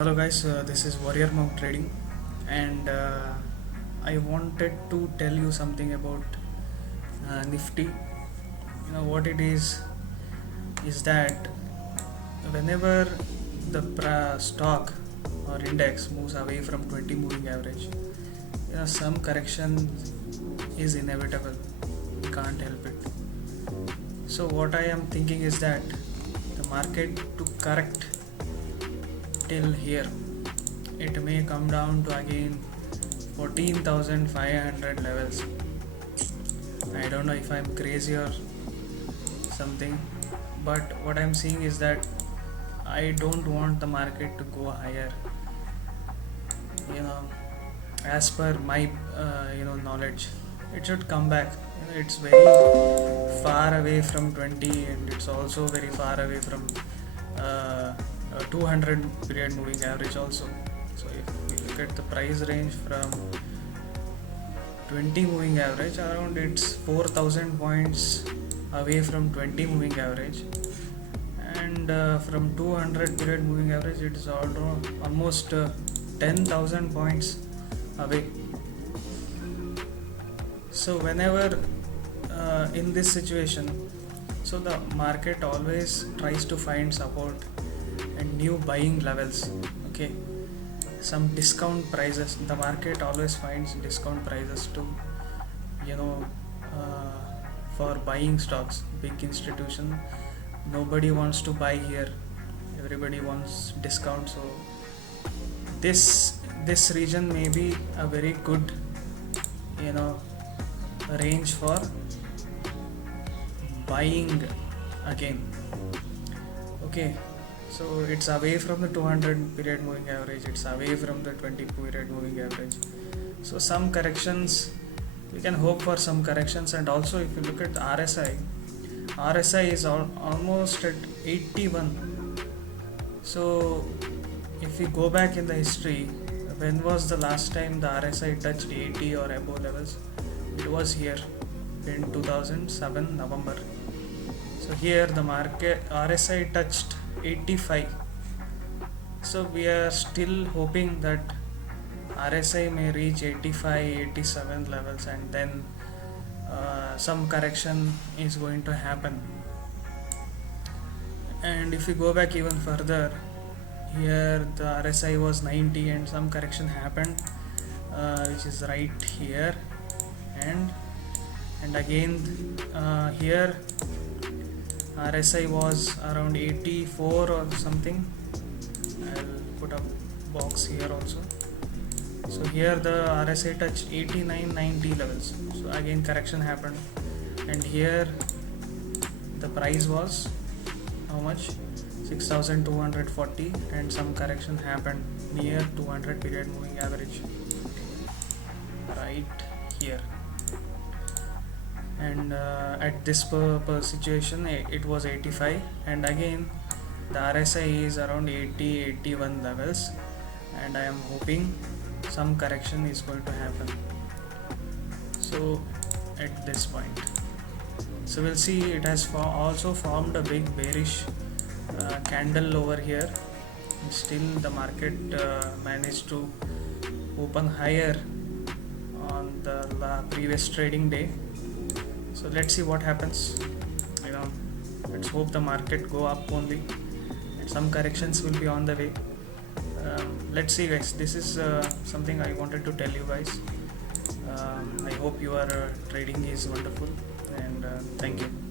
Hello guys, this is Warrior Monk Trading, and I wanted to tell you something about Nifty. What it is that whenever the stock or index moves away from 20 moving average, some correction is inevitable. You can't help it. So what I am thinking is that the market to correct till here, it may come down to again 14,500 levels. I don't know if I'm crazy or something, but what I'm seeing is that I don't want the market to go higher. You know, as per my knowledge, it should come back. It's very far away from 20, and it's also very far away from 200 period moving average also. So if we look at the price range from 20 moving average, around it's 4,000 points away from 20 moving average, and from 200 period moving average, it is almost 10,000 points away. So whenever in this situation, so the market always tries to find support and new buying levels. Okay, some discount prices, the market always finds discount prices to you know for buying stocks. Big institution, nobody wants to buy here, everybody wants discount. So this region may be a very good you know range for buying again. Okay, so it's away from the 200 period moving average, it's away from the 20 period moving average. So some corrections, we can hope for some corrections. And also if you look at the RSI is almost at 81. So if we go back in the history, when was the last time the RSI touched 80 or above levels? It was here in 2007 November. So here the market RSI touched 85. So we are still hoping that RSI may reach 85, 87 levels, and then some correction is going to happen. And if we go back even further, here the RSI was 90 and some correction happened, which is right here, and again here RSI was around 84 or something. I'll put a box here also. So here the RSI touched 89, 90 levels. So again correction happened, and here the price was how much? 6,240, and some correction happened near 200 period moving average right here. And at this situation it was 85, and again the RSI is around 80, 81 levels, and I am hoping some correction is going to happen. So at this point, so we'll see. It has also formed a big bearish candle over here, and still the market managed to open higher on the previous trading day. So let's see what happens. Let's hope the market go up only, and some corrections will be on the way. Let's see guys, this is something I wanted to tell you guys. I hope your trading is wonderful, and thank you.